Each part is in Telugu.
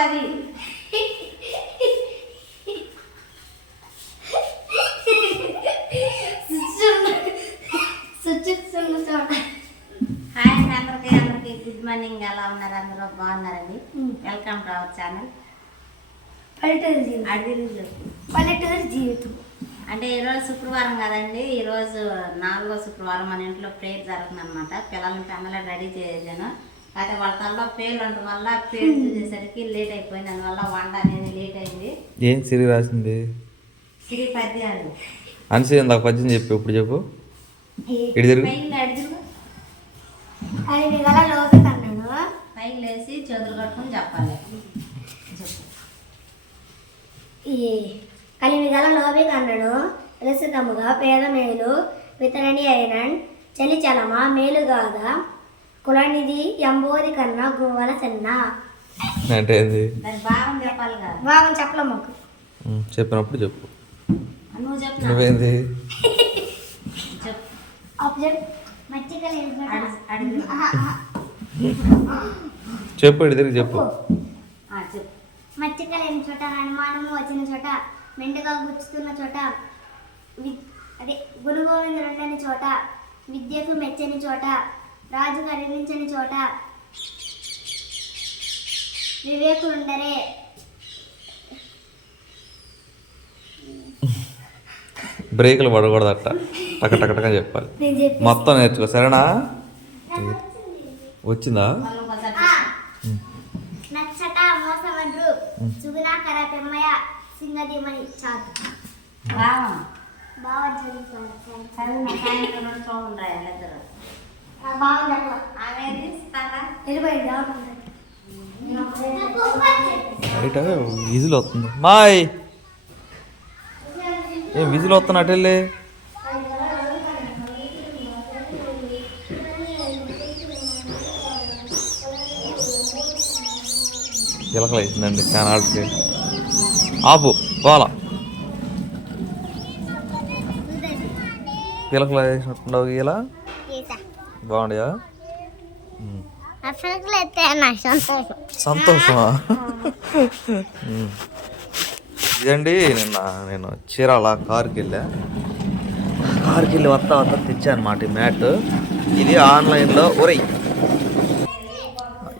అది హాయ్ అందరికీ గుడ్ మార్నింగ్. ఎలా ఉన్నారు? అందరూ బాగున్నారండి. వెల్కమ్ టు అవర్ ఛానల్ పల్లెటూరు జీవితం. అంటే ఈరోజు శుక్రవారం కదండి. ఈరోజు 4వ శుక్రవారం మన ఇంట్లో ప్రేయర్ జరుగుతుంది అనమాట. పిల్లల్ని పెందలా రెడీ చేసాను. అయితే వాళ్ళ తల్లో పేర్లు ఉండడం వల్ల పేరు చూసేసరికి లేట్ అయిపోయింది. అందువల్ల వంట అనేది లేట్ అయింది. ఏం సిరి రాసింది? సిరి పద్యాలు అనిసి ఇందాక పద్యం చెప్పు. ఇప్పుడు చెప్పు. పైకి లేసి చేతులు కట్టుకుని చెప్పాలి. కలిమిగల లోబి కన్నడు విలసితముగా పేద మేలు వితరణి అయిన చలి చలమ మేలుగాద కులనిధి ఎంబోది కన్నా గువ్వల చిన్న. అంటే భావం చెప్పాలి కదా. భావం చెప్పలే మాకు. చెప్పినప్పుడు చెప్పు. నువ్వు చెప్పు. నువ్వేంది చెప్పు. ఇద్దరికి చెప్పు. మచ్చిక లేని చోట అనుమానము వచ్చిన చోట మెండుగా గుచ్చుతున్న చోట అదే గురుగోవిందుడు ఉండని చోట విద్యకు మెచ్చని చోట రాజు కరుణించని చోట వివేకులుండరే. బ్రేకులు పడకూడదట. టక టక టక చెప్పాలి. మొత్తం నేర్చుకో సరేనా? వచ్చిందా? నచ్చట మోసమండ్రు సుగుణాకర పెమ్మయ సింగదిమని చాటు. భావం భావం బయట విజిల్ వస్తుంది. మాయ్ ఏం విజిల్ వస్తున్నట్టు వెళ్ళి గిలకలు అవుతుందండి. చాలా ఆడికి ఆపు పోలా. గిలకలు వేసినట్టుండవు. ఇలా బాగుండయా? సంతోషమా? ఇదండి నేను చీరాల కారుకి వెళ్ళి వస్తా తెచ్చాను అన్నమాట ఈ మ్యాట్. ఇది ఆన్లైన్లో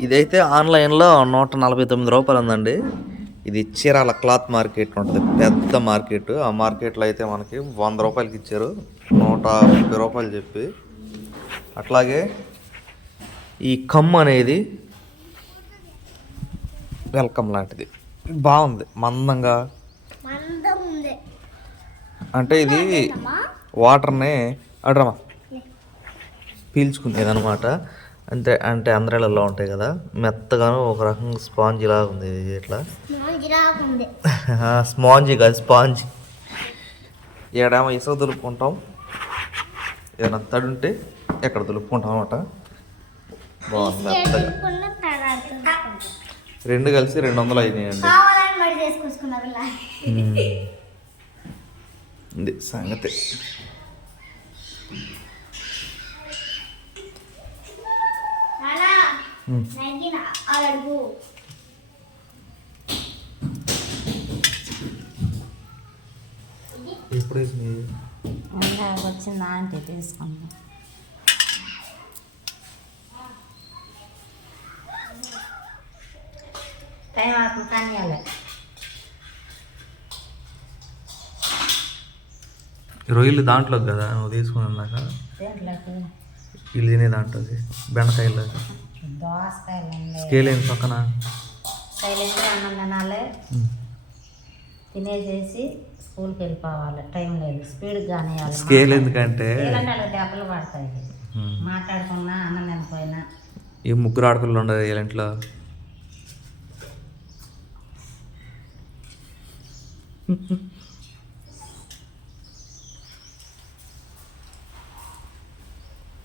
ఇదైతే ఆన్లైన్లో 149 రూపాయలు ఉందండి. ఇది చీరాల క్లాత్ మార్కెట్ ఉంటుంది, పెద్ద మార్కెట్. ఆ మార్కెట్లో అయితే మనకి 100 రూపాయలకి ఇచ్చారు, 150 రూపాయలు చెప్పి. అట్లాగే ఈ కమ్ అనేది వెల్కమ్ లాంటిది, బాగుంది మందంగా. అంటే ఇది వాటర్ని అడ్రమా పీల్చుకునేది అనమాట. అంటే అంద్రాలలో ఉంటాయి కదా, మెత్తగాను ఒక రకంగా స్పాంజీ లాగా ఉంది. ఇట్లా స్పాంజీ కాదు, స్పాంజీ. ఏడేమో ఇసుక దులుపుకుంటాం, ఏదైనా తడి ఉంటే ఎక్కడ దులుపుకుంటాం అనమాట. బాగుంది మెత్తగా. రెండు కలిసి 200 అయినాయండి. ఇది సంగతి. ఎప్పుడు వచ్చిందా అంటే తీసుకున్నా. టైం అవుతుంది కానీ రొయ్యలు దాంట్లో కదా నువ్వు తీసుకున్నాక వీళ్ళు తినే దాంట్లో బెండకాయలు దోసకాయలు స్కేల్ ఏంటి పక్కన సైలెంట్గా అన్నం తినాలి, తినేసేసి స్కూల్కి వెళ్ళిపోవాలి. టైం లేదు, స్పీడ్గా కానివ్వాలి. స్కేల్ ఎందుకంటే దెబ్బలు పడతాయి. మాట్లాడుకున్నా అన్నం తినపోయినా. ఈ ముగ్గురు ఆడపిల్లలు ఉండదు వీళ్ళ ఇంట్లో.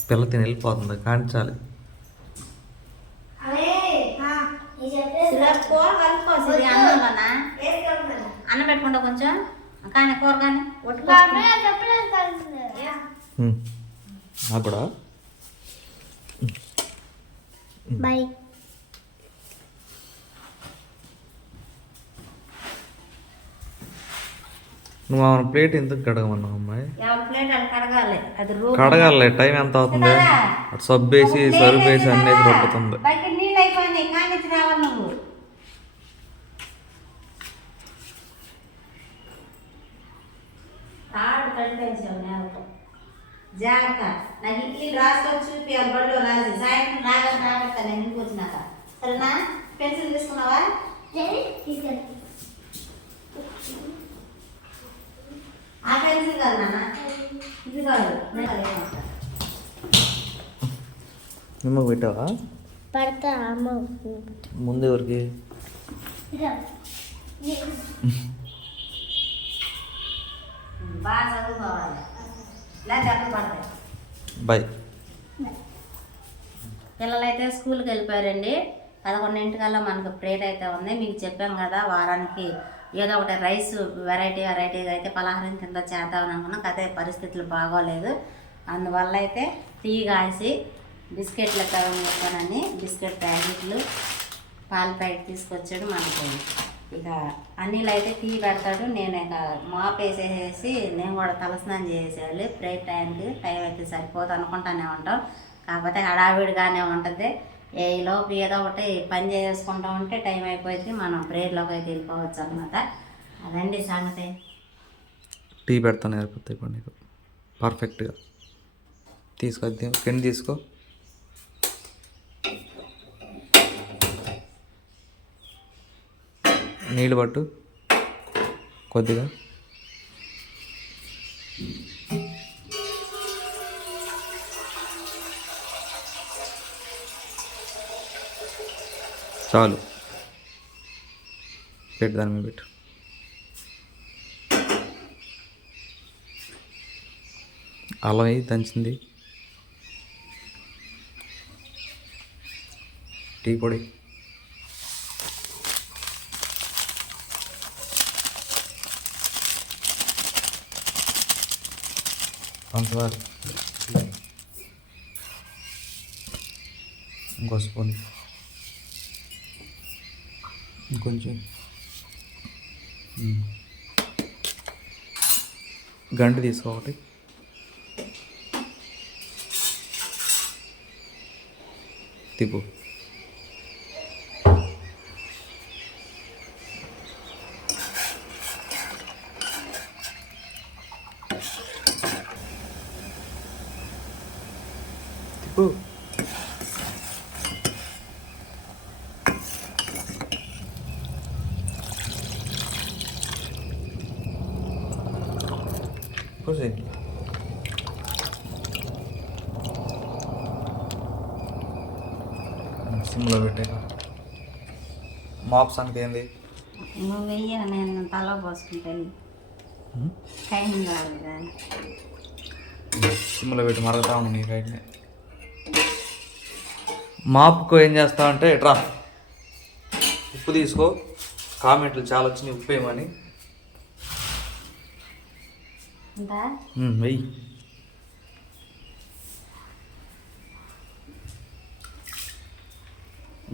పిల్ల తిని వెళ్ళిపోతుంది, కానించాలి. అన్నం పెట్టుకుంటా కొంచెం కానీ కూర కానీ నాకు కూడా బాయ్. నువ్వు ఆమె ప్లేట్ ఎందుకు కడగమన్నావు అమ్మాయి? ఎవరి ప్లేట్ అది కడగాలి, అది రూల్. కడగాలి, టైం ఎంత అవుతుంది? అటు సబ్బేసి సరుపు వేసి అన్నేసి రొప్పుతుంది. బయట నీళ్ళు అయిపోయినాయి, కానిచ్చి రావాలి నువ్వు. తాడు కలిపేసావు నేలతో. జాగ్రత్త, నాకు ఇడ్లీ రాసుకొని చూపించాలి, బడిలో రాసి సాయంత్రం రాగట్ట నేను ఇంటికి వచ్చినాక. సరేనా? పెన్సిల్ తీసుకున్నావా? తీసుకెళ్ళి ఆ పెన్సిల్ కాదు నాన్న, ఇది కాదు. నేను కలిపేస్తా. నిమ్మకు పెట్టావా? పడతా అమ్మ. ముందు ఎవరికి? బాగా చదువుకోవాలి, లేదా దెబ్బలు పడతాయి. బాయ్. పిల్లలైతే స్కూల్కి వెళ్ళిపోయారండి. 11 మనకు ప్రేయర్ అయితే ఉంది. మీకు చెప్పాం కదా, వారానికి ఏదో ఒకటి రైస్ వెరైటీగా అయితే పలహారం కింద చేద్దామని అనుకున్నాం. అదే పరిస్థితులు బాగోలేదు, అందువల్ల అయితే టీ కాసి బిస్కెట్లు చెప్పానని బిస్కెట్ ప్యాకెట్లు పాల ప్యాకెట్ తీసుకొచ్చాడు. మనకు ఇక అన్నిలు అయితే టీ పెడతాడు. నేను ఇక మాప్ వేసేసి నేను కూడా తలస్నానం చేసేయాలి. ప్రేయర్ టైం అయితే సరిపోదు అనుకుంటానే ఉంటాం, కాకపోతే హడావిడిగానే ఉంటుంది. ఈలోపు ఏదో ఒకటి పని చేసుకుంటూ ఉంటే టైం అయిపోయింది, మనం ప్రేయర్లోకి అయితే వెళ్ళిపోవచ్చు అనమాట. అదండి సంగతి. టీ పెడతాను నేర్పుతాయి ఇప్పుడు నీకు పర్ఫెక్ట్గా. తీసుకో, కింద తీసుకో. నీళ్ళు పట్టు కొద్దిగా. చాలు, పెట్టు, దాని మీద పెట్టు. అల్లం దంచింది, టీ పొడి, పంచదార, ఇంకో స్పూన్, ఇంకొంచెం, గంట తీసుకో ఒకటి. తిప్పు. తిప్పు. కోసే. సిమ్లో పెట్టే. మాప్స్ అంటే ఏంది? నువ్వు వెయ్యి, నేను తల పోసుకుంటాను, టైం కాదు కదా. సిమ్లో పెట్టి మరుగుతా ఉండు నీ రైట్ని. మాప్కు ఏం చేస్తావు అంటే ఎట్రా ఉప్పు తీసుకో. కామెంట్లు చాలా వచ్చినాయి ఉప్పు వేయమని. వెయ్యి.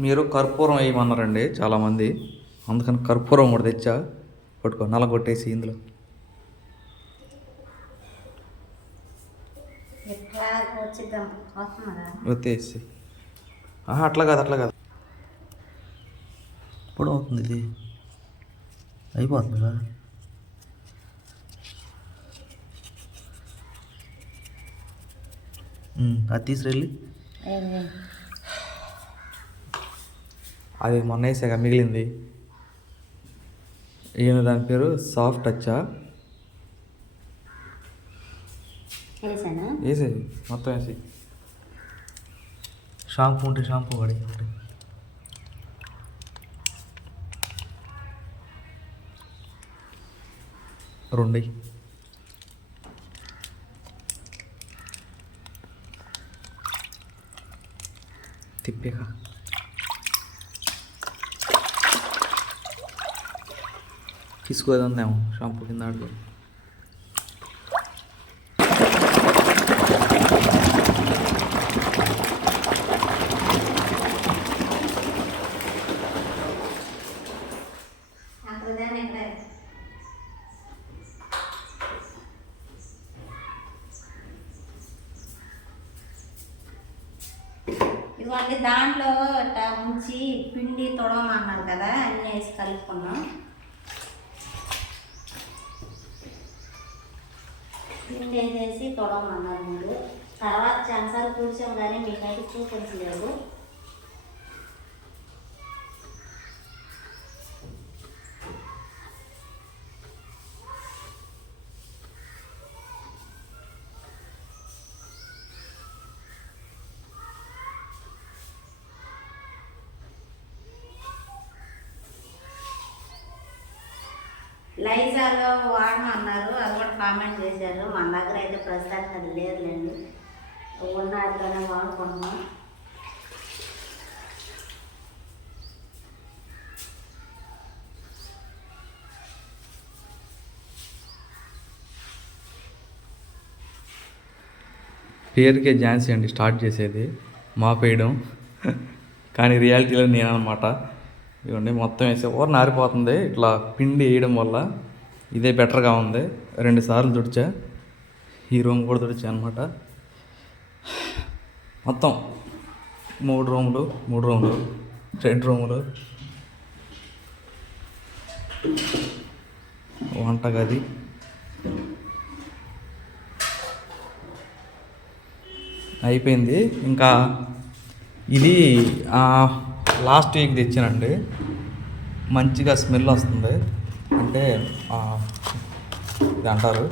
మీరు కర్పూరం వేయమన్నారండి చాలామంది, అందుకని కర్పూరం కూడా తెచ్చా. పట్టుకో, నలగొట్టేసి ఇందులో. వచ్చేసి అట్లా కాదు. ఇప్పుడు అవుతుంది, ఇది అయిపోతుందా? అది తీసుకెళ్ళి అది మొన్న వేసాక మిగిలింది. ఈయన దాని పేరు సాఫ్ట్ టచ్చా. వేసే మొత్తం వేసి. షాంపూ ఉంటే షాంపూ పడి రెండు తిప్పాక తీసుకోదు ఉందేమో షాంపూ కింద ఆడుకో. ఇవన్నీ దాంట్లో ఇట్లా ఉంచి పిండి తొడమన్నారు కదా, అన్నీ వేసి కలుపుకున్నాం. పిండి వేసేసి తొడమన్నారు ముందు. తర్వాత చాలాసార్లు కూర్చోం కానీ మీకైతే చూపించలేదు. లైజాలో వాడమన్నారు, అది కూడా కామెంట్ చేశారు. మన దగ్గర అయితే ప్రస్తుతానికి అది లేదులేండి, ఉన్నట్లోనే వాడుకుంటున్నాం. పేరుకే ఝాన్సీ అండి స్టార్ట్ చేసేది మాపేయడం, కానీ రియాలిటీలో నేనన్నమాట. ఇవన్నీ మొత్తం వేసే ఊరు నారిపోతుంది. ఇట్లా పిండి వేయడం వల్ల ఇదే బెటర్గా ఉంది. 2 సార్లు తుడిచా, ఈ రూమ్ కూడా తుడిచా అనమాట. మొత్తం 3 రూములు 2 రూములు, వంటగది, అయిపోయింది. ఇంకా ఇది లాస్ట్ వీక్ తెచ్చానండి. మంచిగా స్మెల్ వస్తుంది, అంటే ఇది అంటారు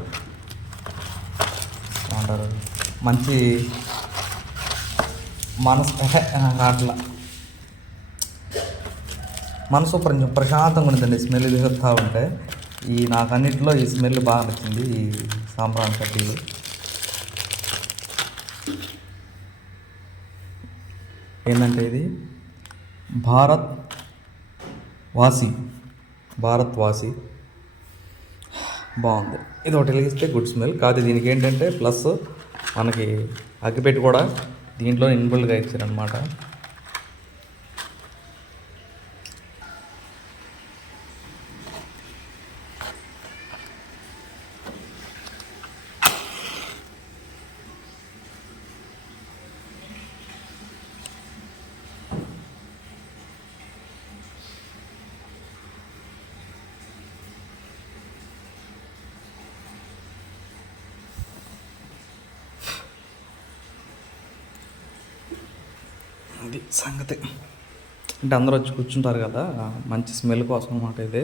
మంచి మనసు అట్లా మనసు ప్రశాంతంగా ఉంటుందండి స్మెల్ దిగుతూ ఉంటే. నాకు అన్నింటిలో ఈ స్మెల్ బాగా నచ్చింది, ఈ సాంబ్రాణి కడ్డీలు. ఏంటంటే ఇది భారత్ వాసి బాగుంది. ఇది ఒకటి వెలిగిస్తే గుడ్ స్మెల్ కాదు. దీనికి ఏంటంటే ప్లస్ మనకి అగ్గిపెట్టి కూడా దీంట్లో ఇన్బుల్డ్గా ఇచ్చారనమాట. అది సంగతి. అంటే అందరూ వచ్చి కూర్చుంటారు కదా, మంచి స్మెల్ కోసం అన్నమాట ఇది.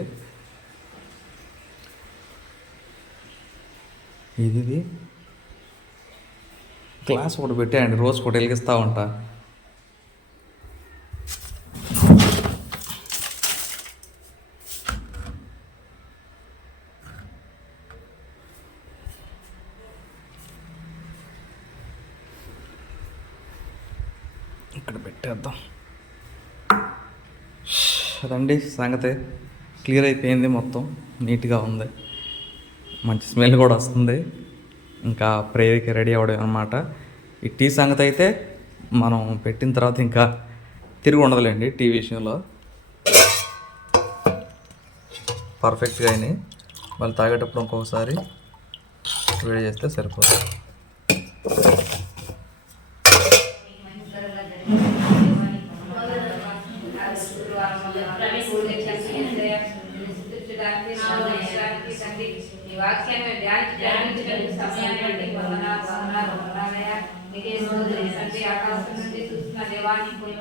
ఇది గ్లాస్ ఒకటి పెట్టాయండి, రోజు ఒకటి వెలిగిస్తూ ఉంటా. ఇక్కడ పెట్టేద్దాం. అదండి సంగతి. క్లియర్ అయిపోయింది, మొత్తం నీట్గా ఉంది, మంచి స్మెల్ కూడా వస్తుంది. ఇంకా ప్రేయర్కి రెడీ అవ్వడం అనమాట. ఈ టీ సంగతి అయితే మనం పెట్టిన తర్వాత ఇంకా తిరిగి ఉండదులేండి. టీ విషయంలో పర్ఫెక్ట్గా అయినాయి. మళ్ళీ తాగేటప్పుడు ఇంకొకసారి వేడి చేస్తే సరిపోతుంది.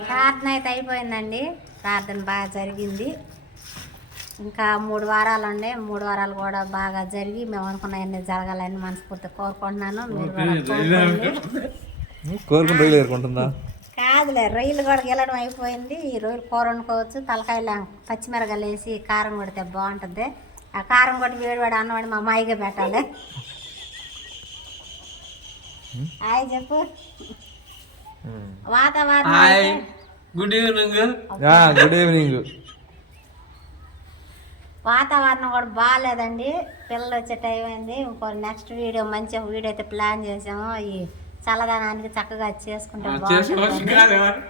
ప్రార్థన అయితే అయిపోయిందండి. ప్రార్థన బాగా జరిగింది. ఇంకా 3 వారాలు ఉండే, 3 వారాలు కూడా బాగా జరిగి మేము అనుకున్నవన్నీ జరగాలని మనస్ఫూర్తి కోరుకుంటున్నాను. మీరు కోరుకుంటే ఎదుర్కొంటుందా? కాదులే, రొయ్యలు కూడా గెలడం అయిపోయింది. ఈ రొయ్యలు కూర వండుకోవచ్చు. తలకాయలు పచ్చిమిరకాయలు వేసి కారం కొడితే బాగుంటుంది. ఆ కారం కొట్టి వేడివాడి అన్నవాడి మా అమ్మాయిగా పెట్టాలి. హాయ్ చెప్పు. వాతావరణం గుడ్ ఈవినింగ్. వాతావరణం కూడా బాగాలేదండి. పిల్లలు వచ్చే టైం అయింది. ఇంకో నెక్స్ట్ వీడియో మంచి వీడియో అయితే ప్లాన్ చేసాము. ఈ చల్లదనానికి చక్కగా చేసుకుంటే బాగుంటుంది.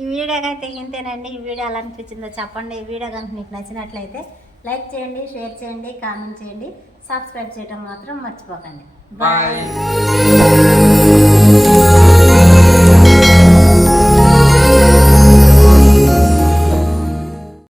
ఈ వీడియోకి అయితే ఇంతేనండి. ఈ వీడియో ఎలా అనిపించిందో చెప్పండి. ఈ వీడియో కనుక మీకు నచ్చినట్లయితే లైక్ చేయండి, షేర్ చేయండి, కామెంట్ చేయండి, సబ్స్క్రైబ్ చేయడం మాత్రం మర్చిపోకండి. బాయ్.